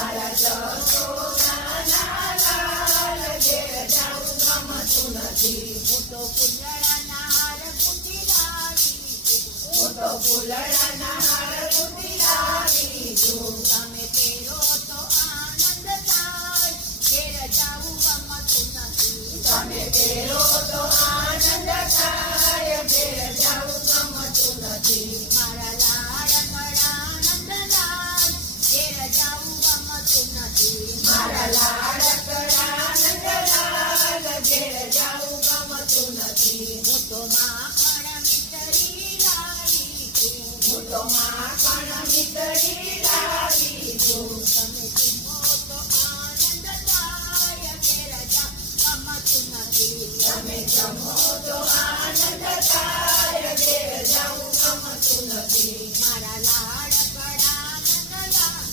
મારા જશોદાના લાલ ઘેર જાવું ગમતું નથી. હું તો ફૂલડાના હાર ગુંથી લાવી છું. હું તો ફૂલડાના હાર ગુંથી લાવી છું. તમે પહેરો તો આનંદ થાય, ઘેર જાવું ગમતું નથી. તમે પહેરો તો આનંદ થાય, ઘેર જાવું ગમતું નથી. મારા લાડકડા નંદલાલ, ઘેર જાવું ગમતું નથી. મારા લાડકડા નંદલાલ ઘેર જાવું ગમતું નથી. હું તો માખણ મીઠડી લાવી છું. હું તો માખણ મીઠડી લાવી છું. તમે જમો તો આનંદ થાય, ઘેર જાવું ગમતું નથી. તમે જમો તો આનંદ થાય, ઘેર જાવું ગમતું નથી. મારા લાડકડા નંદલાલ,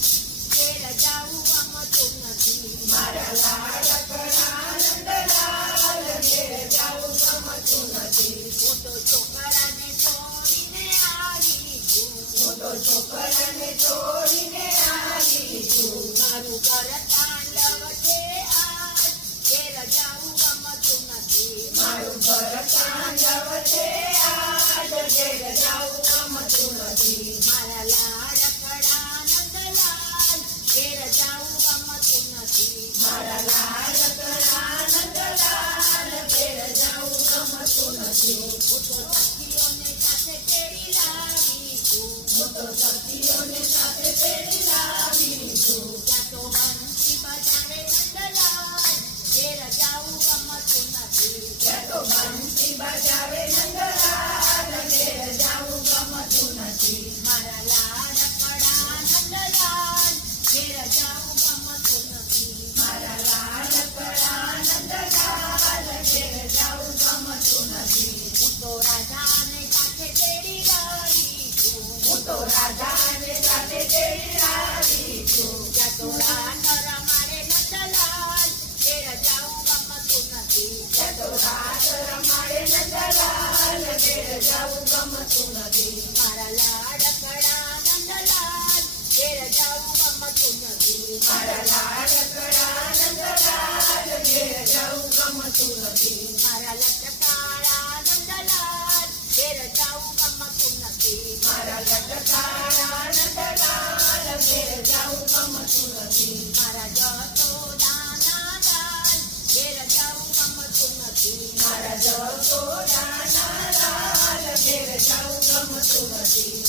ઘેર જાવું ગમતું નથી. મારા લાડકડા નંદલાલ ઘેર જાવું ગમતું નથી. હું તો છોકરાને છોડીને આવી છું. હું તો છોકરાને છોડીને આવી છું. મારું ઘર તાંડવ છે આજ, ઘેર જાવું ગમતું નથી. મારું ઘર તાંડવ છે આજ, ઘેર જાવું ગમતું નથી. મારા લાડકડા નંદલાલ, ઘેર જાવું ગમતું નથી. મારા લાડકડા નંદલાલ ઘેર જાવું ગમતું નથી. હું તો સખીઓને સાથે તેડી લાવી છું. હું તો સખીઓને સાથે તેડી લાવી છું. ત્યાં તો બંસી બજાવે નંદલાલ, ઘેર જાવું ગમતું નથી. ત્યાં તો બંસી બજાવે નંદલાલ ઘેર જાવું ગમતું નથી. મારા લાડકડા નંદલાલ, ઘેર જાવું ગમતું નથી. મારા લાડકડા નંદલાલ ઘેર જાવું ગમતું નથી. હું તો રાધાને સાથે તેડી લાવી છું. હું તો રાધાને સાથે તેડી લાવી છું. ત્યાં તો રાત રમાડે નંદલાલ, ઘેર જાવું ગમતું નથી. ત્યાં તો રાત રમાડે નંદલાલ ઘેર જાવું ગમતું નથી. મારા લાડકડા નંદલાલ, ઘેર જાવું ગમતું નથી. મારા લાડકડા નંદલાલ ઘેર જાવું ગમતું નથી. મારા લટકાળા નંદલાલ, ઘેર જાવું ગમતું નથી. મારા લટકાળા નંદલાલ ઘેર જાવું ગમતું નથી. મારા જશોદાના લાલ, ઘેર જાવું ગમતું નથી. મારા જશોદાના લાલ ઘેર જાવું ગમતું નથી.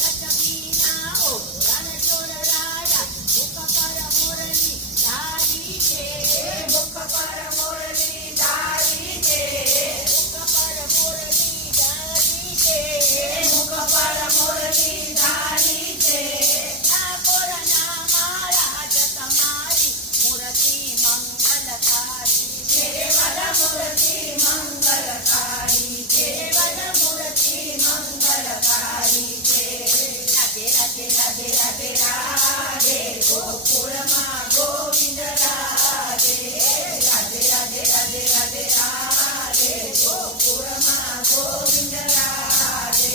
રતબીના ઓ રણછોડ રાજા, મુખ પર મોરની ધારી છે. મુખ પર મોરની ધારી છે. મુખ પર મોરની ધારી છે. મુખ પર મોરની ધારી છે. ઠાકોરના મહારાજ તમારી મૂર્તિ મંગલકારી છે. કેવલ મૂર્તિ મંગલકારી છે. કેવલ મૂર્તિ મંગલકારી છે. રાધે રાધે રાધે રાધે રાધે ગોકુળમાં ગોવિંદ રાધે. રાધે રાધે રાધે રાધે રાધે ગોકુળમાં ગોવિંદ રાધે.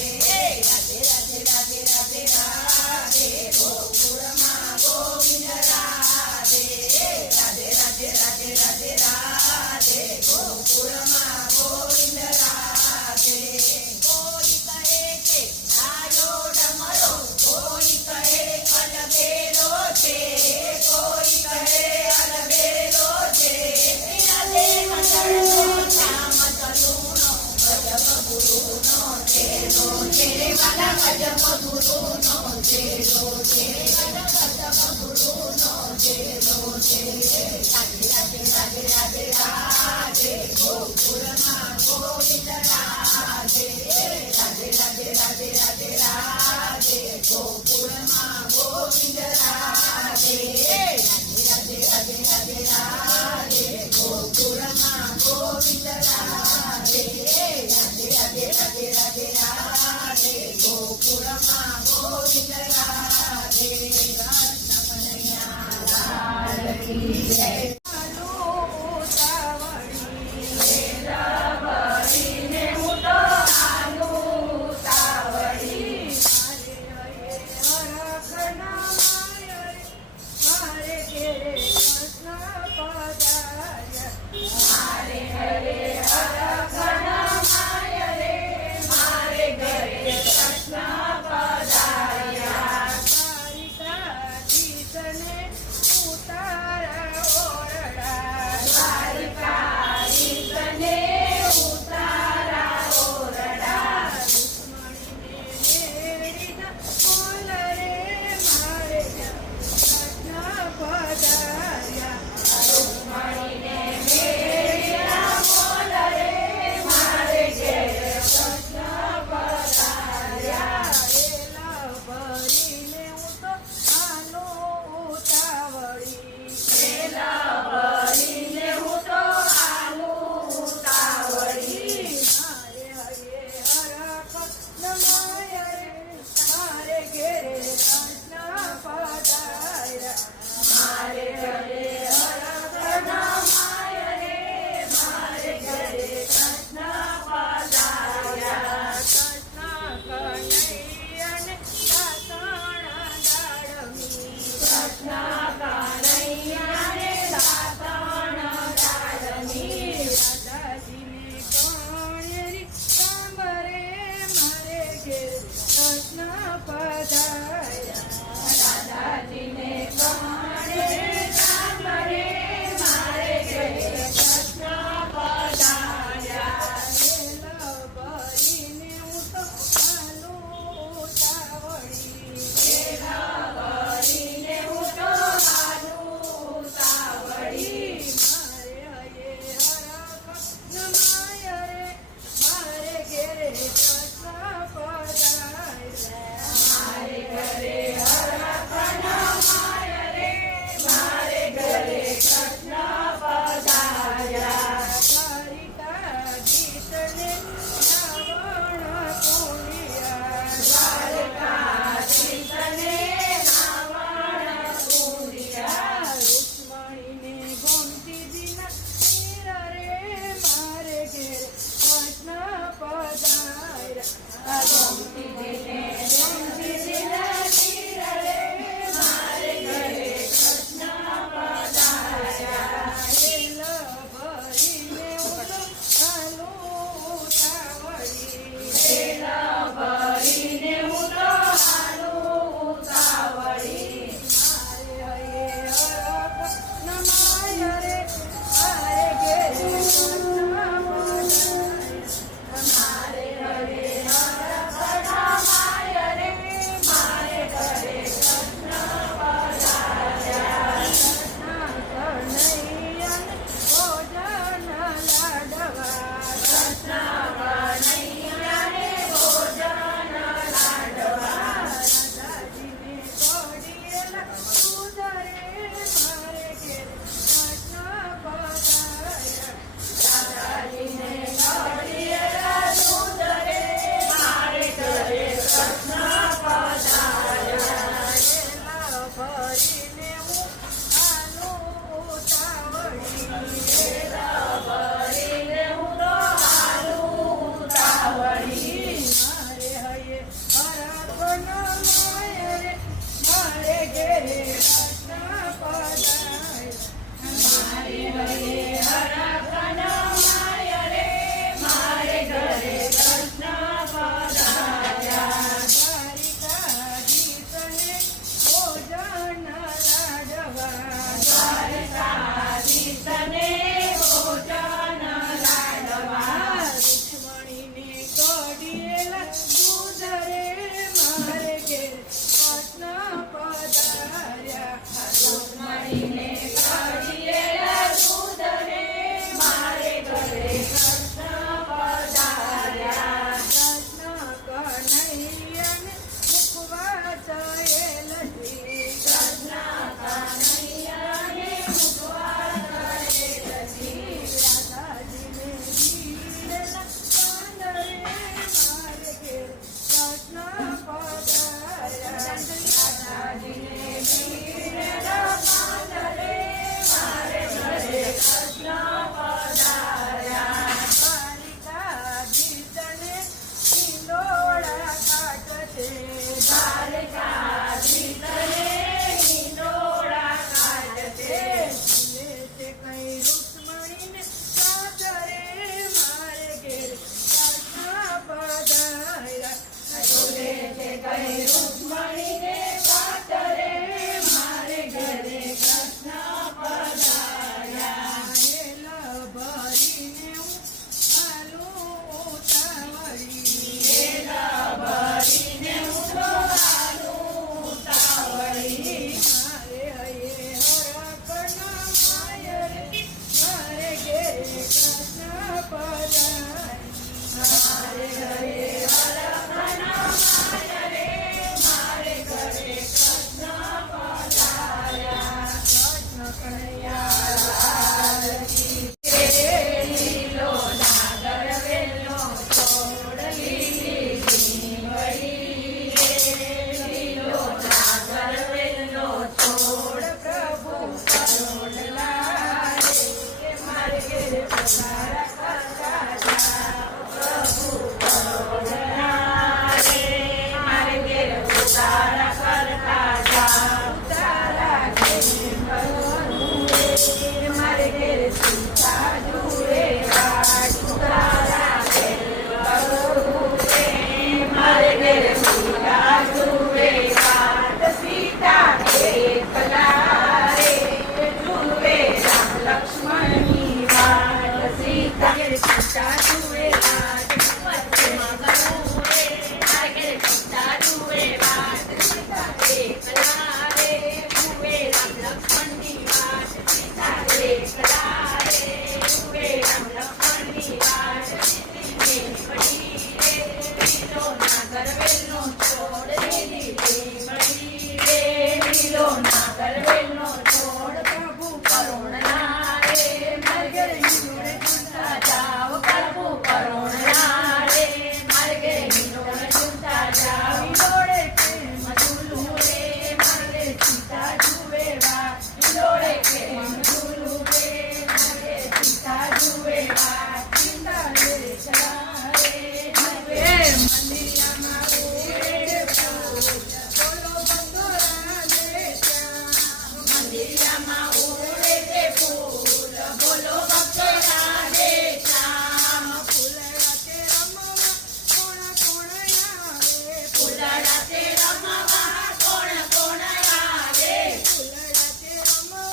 રાધે રાધે રાધે રાધે રાધે ગોકુળમાં ગોવિંદ રાધે. રાધે રાધે રાધે રાધે રાધે ગોકુળમાં ગોવિંદ રાધે. કોઈ કહે છે આજો ડમરો, કોઈ કહે અલબેલો છે. કોઈ કહે અલબેલો છે. રાધે મંડળનો શ્યામ તનુનો ગજબ ગુરુનો ચેલો છે. વાલા ગજબ ગુરુનો ચેલો છે. ગજબ ગુરુનો ચેલો છે. રાધે રાધે રાધે રાધે રાધે ગોકુળમાં ગોવિંદ રાધે. રાધે રાધે રાધે રાધે રાધે ગોકુળમાં ગોવિંદ રાધે. રાધે રાધે રાધે રાધે રાધે ગોકુળમાં ગોવિંદ રાધે. રાધે રાધે રાધે રાધે રાધે ગોકુળમાં ગોવિંદ રાધે. કૃષ્ણ કનૈયા લાલ કી જય. હરે ઘેરે કૃષ્ણ પધાર્યા. મારે ઘરે હરખનો માય રે, મારે ઘરે કૃષ્ણ પધાર્યા. દ્વારિકાધીશને ભોજન લાડવા, દ્વારિકાધીશને ભોજન લાડવા. રૂક્ષ્મણીને કઢિયેલા દૂધ રે, મારે ઘેર કૃષ્ણ પધાર્યા. રૂક્ષ્મણીને કઢિયેલા દૂધ રે, મારે ઘરે કૃષ્ણ પધાર્યા. કૃષ્ણ કનૈયાને મુખવાસ એલથી, કૃષ્ણ કનૈયાને મુખવાસ એલથી. રાધાજીને જીરેલા કાન રે, મારે ઘેર કૃષ્ણ પધાર્યા. રાધાજીને જીરેલા કાન રે, મારે ઘરે કૃષ્ણ પધાર્યા. દ્વારિકાધીશને હિંડોળા ઘાટ છે, દ્વારિકાધીશને હિંડોળા ઘાટ છે. ઝૂલે છે કઈ રૂક્ષ્મણીને સાથ રે, મારે ઘેર કૃષ્ણ પધાર્યા. ઝૂલે છે કઈ રૂક્ષ્મણીને સાથ રે, મારે ઘરે કૃષ્ણ પધાર્યા. હેલા ભરીને હું હાલું ઉતાવળી, હેલા ભરીને હું તો હાલું ઉતાવળી. મારે હૈયે હરખનો માય રે, મારે ઘેરે કૃષ્ણ પધાર્યા. મારે ઘરે હરખનો માય રે, મારે ઘરે કૃષ્ણ પધાર્યા. કૃષ્ણ કનૈયા લાલ કી જય. લીલો નાગર વેલો છોડ લીલી લીંબડી રે, લીલો નાગર વેલો છોડ પ્રભુ કરોડલા રે, મારે ઘેરે પધારા કરતા જાઓ. પ્રભુ કરોડલા રે, મારે ઘેરે પધારા કરતા જાઓ. તારા ઘેરે કરું રે, મારે ઘેરે સીતા જુએ વાટ. તારા ઘેરે કરું રે, મારે ઘેરે સીતા જુએ વાટ. સીતા એકલા રે, જુએ રામ લક્ષ્મણની વાટ. સીતા ઘેરે સીતા જુએ વાટ. વચ્ચેમાં કરું રે, મારે ઘેરે સીતા જુએ વાટ. સીતા એકલા રે, જુએ રામ લક્ષ્મણની વાટ. સીતા એકલા રે, જુએ રામ લક્ષ્મણની વાટ. સીતીને પડી રે, લીલો નાગર વેલનો છોડ લીલી લીંબડી રે, લીલો નાગર વેલનો છોડ પ્રભુ કરુણના રે, મારે ઘેરે હિંડોળે ઝૂલતા જાઓ. પ્રભુ કરુણના રે, મારે ઘેરે હિંડોળે ઝૂલતા જાઓ. હિંડોળે કેમ ઝૂલું રે, મારે ઘેરે સીતા જુએ વાટ. હિંડોળે કેમ ઝૂલું રે, મારે ઘેરે સીતા જુએ વાટ. સીતા એકલા રે, જુએ મંદિરમાં ઉડે ફૂલ. બોલો ભક્તો રાધે શ્યામ. મંદિરમાં ઉડે છે ફૂલ, બોલો ભક્તો રાધે શ્યામ. ફૂલડાતે રમવા કોણ કોણ આવે, ફૂલડાતે રમવા કોણ કોણ આવે. ફૂલડાતે રમવા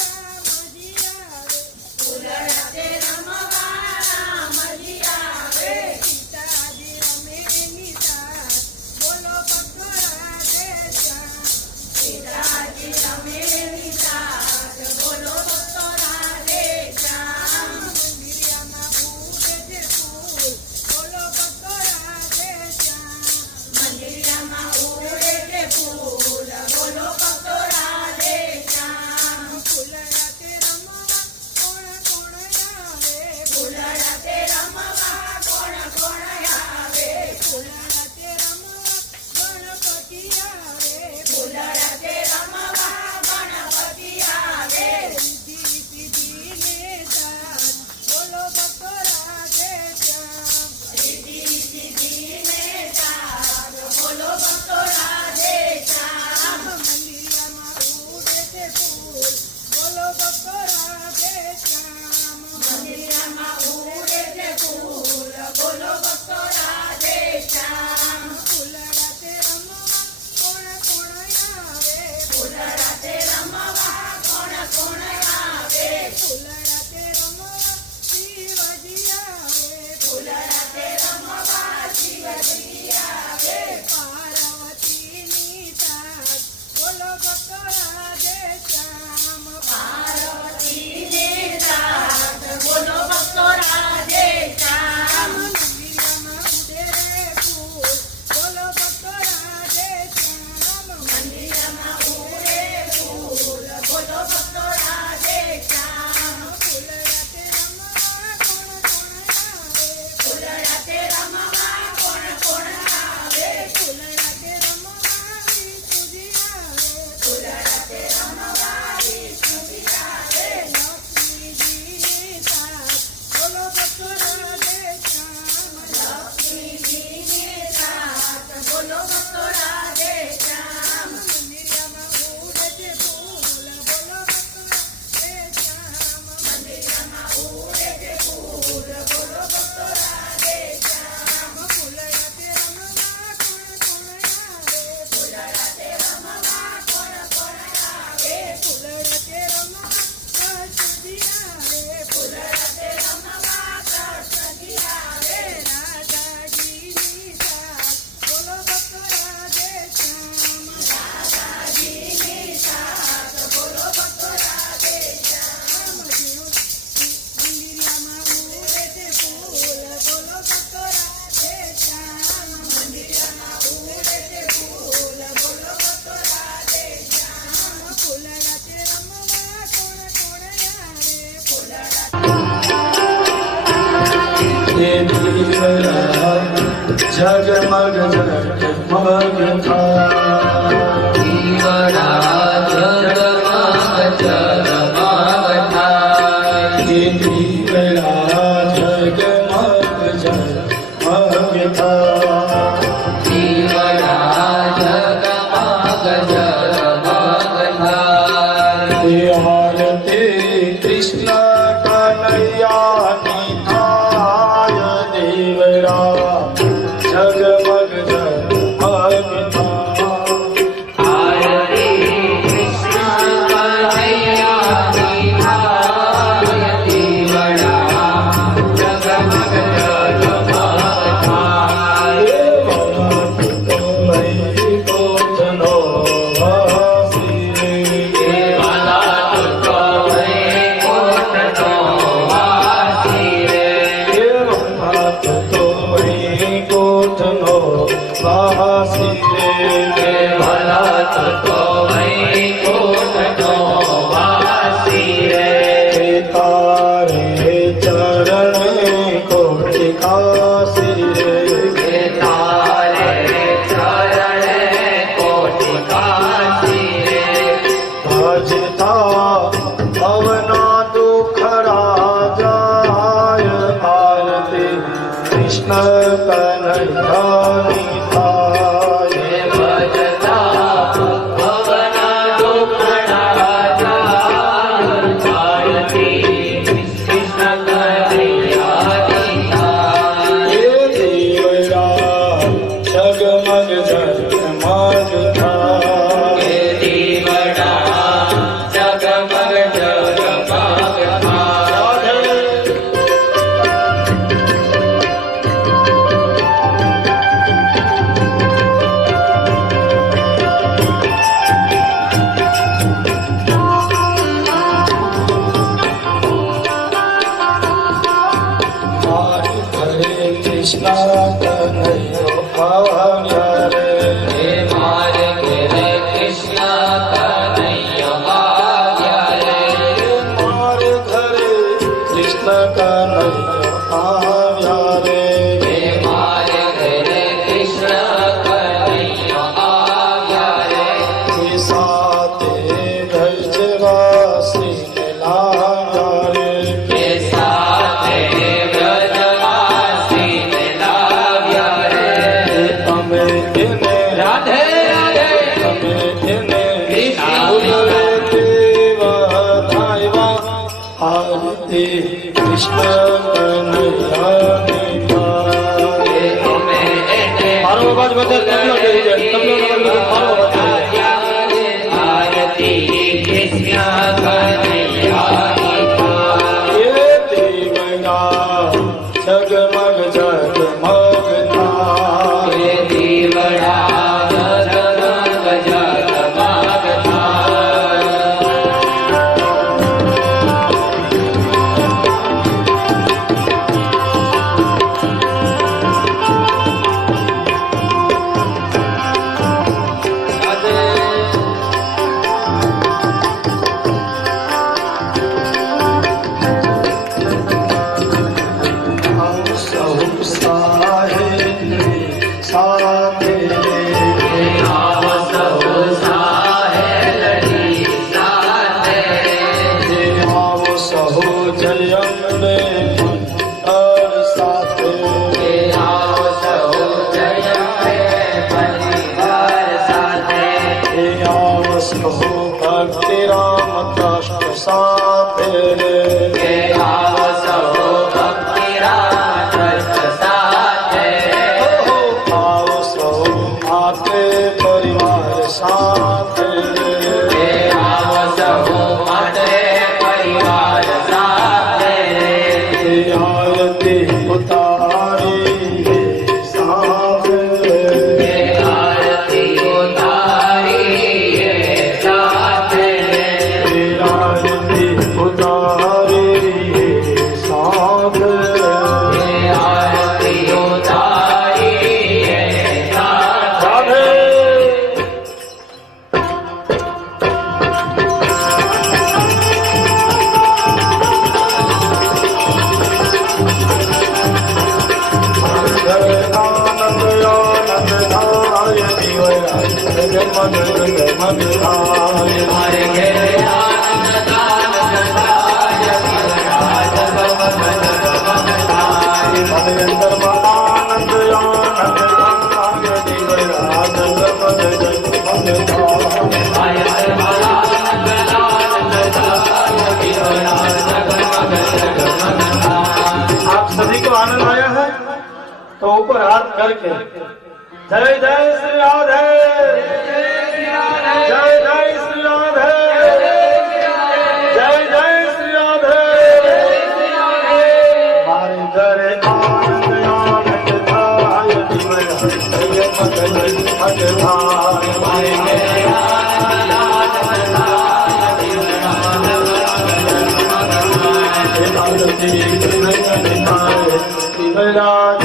રામજી આવે, ફૂલડાતે રમવા રામજી આવે. સીતાજી રમે એની સાથ, બોલો ભક્તો રાધે શ્યામ. સીતાજી રમે એની સાથ, બોલો ભક્તો રાધે શ્યામ. મંદિરમાં ઉડે છે ફૂલ, બોલો ભક્તો રાધે શ્યામ. મંદિરમાં ઉડે છે ફૂલ, બોલો ભક્તો રાધે શ્યામ. ફૂલડાતે રમવા કોણ કોણ આવે, ફૂલડાતે રમવા કોણ કોણ આવે. ફૂલડાતે રમવા ગણપતિ આવે, ફૂલડાતે રમવા ગણપતિ આવે. સીધી સીધીને સાથ, બોલો ભક્તો રાધે શ્યામ. સીધી સીધીને સાથ, બોલો ભક્તો રાધે શ્યામ. મંદિર જગમગ જગમગ થાય દીવડા જગમગ જગમગ થાય દીવડા જગમગ જગમગ થાય દીવડા જગમગ જગમગ થાય આરતી કૃષ્ણ કનૈયાની થાય દીવડા જગમગ જગમગ થાય આરતી કૃષ્ણ કનૈયાની થાય દીવડા જગમગ જગમગ થાય દેવાલા તુતો વૈકુંઠનો વાસી રે દેવાલા તુતો વૈકુંઠનો વાસી રે કે તારે ચરણે કોટી કાશી રે કૃષ્ણ કનૈયાની થાય ભજતા ભવના દુઃખડા જાય ભારતી કૃષ્ણ કનૈયાની થાય જગમગ જગમગ થાય હે દીવડા જગમગ જગમગ થાય હરે કૃષ્ણ કનૈયો આવ્યા રે હે મારે ઘેરે કૃષ્ણ કનૈયો આવ્યા રે મારે ઘરે કૃષ્ણ કનૈયો આવ્યા રે હે મારે ઘેરે કૃષ્ણ કનૈયો આવ્યા રે એ સાથે વ્રજવાસીને લાવ્યા રે કે સાથે વ્રજવાસીને લાવ્યા રે તમે એને રાધે રાધે તમે એને કૃષ્ણ દેવા આરતી કૃષ્ણ કનૈયાની થાય હે તમે એને મારો અવાજ બધે તબલો થઈ જાય તબલો મારો અવાજ આરતી કૃષ્ણ કનૈયાની થાય એ દેવના જગમગ જગમગ થાય હે દીવડા જગમગ જગમગ થાય હમ સૌ સાથે આવો સૌ સાહેલડી સાથે આવો સહો જયંબે મંતર સાથે આવો સૌ જય પરિવાર સાથે આવો સહો ભક્તિ રામ કૃષ્ણ સાથે કે આવો સૌ ભક્તિ રામ કૃષ્ણ સાથે આવો સૌ માતે પરિવાર સાથે કે આવો સૌ માટે પરિવાર સાથે આરતી ઉતારી સાથે કે આરતી ઉતારીએ સાથે આરતી ઉતારી સાથે કે આરતી ઉતારીએ સાથે રાધે जगमग जगमग थाय हमारे घेर आनंद आनंद थाय दिवराज जगमग जगमग थाय मन अंदर में आनंद आनंद थाय दिवराज जगमग जगमग थाय आनंद आनंद थाय दिवराज जगमग जगमग थाय। आप सभी को आनंद आया है तो ऊपर हाथ करके जय जय श्री राधे, जय जय श्री राधे, जय जय श्री राधे। मारे घरे आनंद आनंद थाय दिवराज जगमग जगमग थाय हमारे घेर आनंद आनंद थाय दिवराज जगमग आरती जगमग थाय दिवराज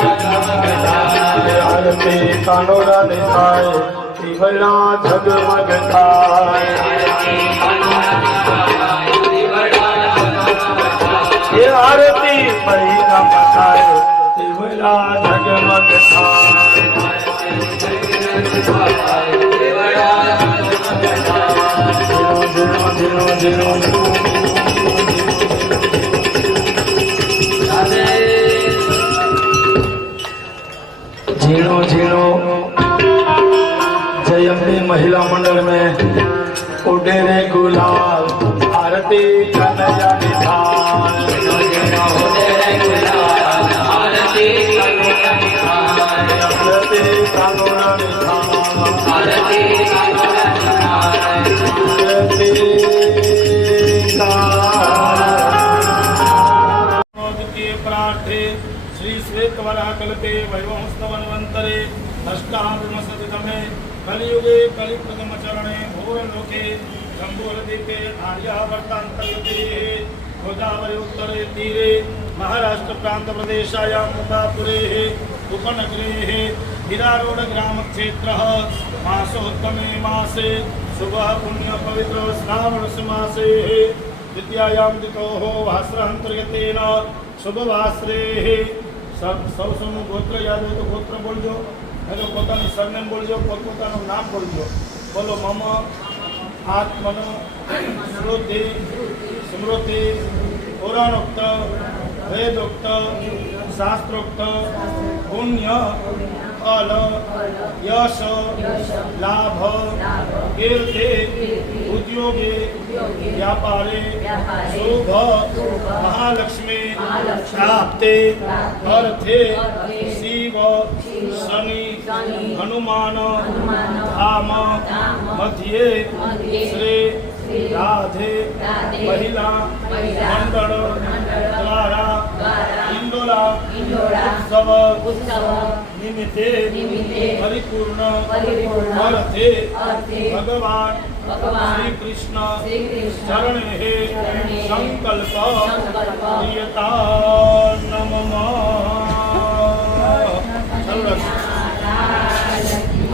जगमग थाय आरती कानोरा निभाए दिवरा जगमग थाय ये आरती महीना मनाए दिवरा जगमग थाय झिनो झिनो झिनो झीणो झीणो जय अम्बे महिला मंडल में उड़े रे गुलाल आरती कन्हैया निधान आरती कन्हैया निधान आरती कानूना निधान आरती कन्हैया निधान आरती के प्रार्थे श्री श्वेत वराह कल्पे वैवंस्तवन्वन्तरे अष्टाविंशतितमे कलियुगे कलिप्रथम चरणे भूरलोके शम्भुरदीपे आर्यावर्तान्तर्गते गोदावरी उत्तरे तीरे महाराष्ट्र प्रांत प्रदेशायां मुदापुरेः उपनगरेः हिरारोड ग्राम क्षेत्रः मासोत्तमे मासे शुभः पुण्य पवित्र श्रावण मासे द्वितीयायां तिथोः वास्त्रान्तर्गतेन शुभवास्त्रेः સૌ સૌનું ગોત્ર યાદ હોય તો ગોત્ર બોલજો, એટલે પોતાનું સરનેમ બોલજો, પોતપોતાનું નામ બોલજો. બોલો મમ આત્મન સ્મૃતિ સ્મૃતિ પુરાણોક્ત વેદોક્ત શાસ્ત્રોક્ત પુણ્ય ફલ યશ લાભ કીર્તિ ઉદ્યોગે व्यापारे शुभ महालक्ष्मी प्राप्ते अर्थे शिव शनि हनुमान धाम मध्ये श्री राधे महिला मंडल द्वारा इंदोला उत्सव निमित्ते परिपूर्ण अर्थे भगवान श्री कृष्ण चरणे संकल्प क्रियता नमः।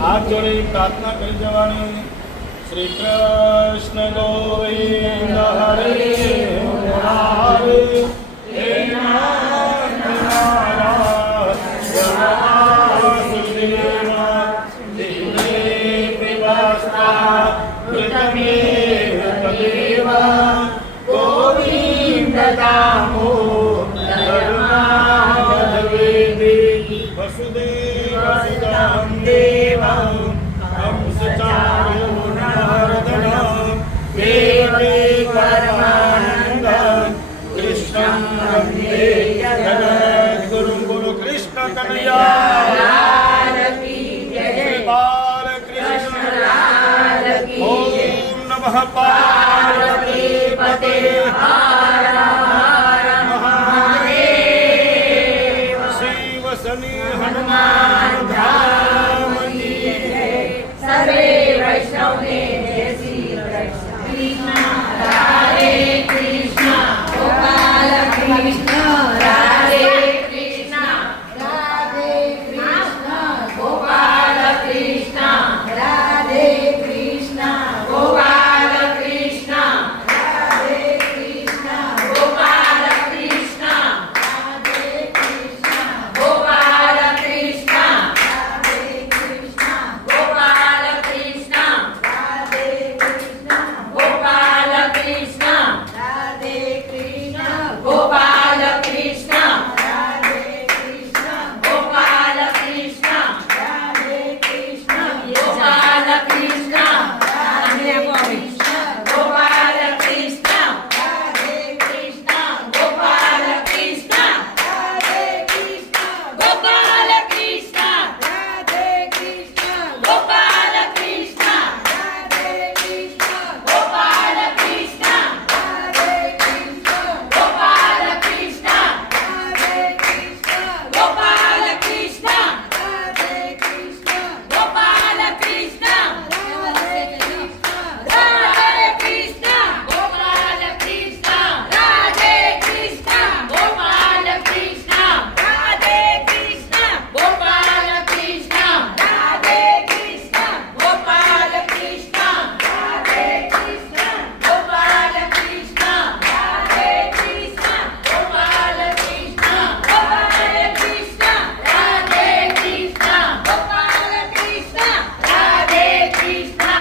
हाथ जोड़े प्रार्थना कर जवानी श्री कृष्ण गोविंद हरे मुरारे हे नाथ नारायण वासुदेव दिव्ये विवास्ता कृतमेव तदेव गोविन्द दामोदरनाथवेदे वसुदेवसुतं देवं हंसचारूढमर्दनं देवे परमानन्दं कृष्णं वन्दे जगद्गुरुं गुरु कृष्ण कन्हैया पार्वतीपते हर हर महादेव शिव शनि हनुमान धाम की जय। सर्वे वैष्णव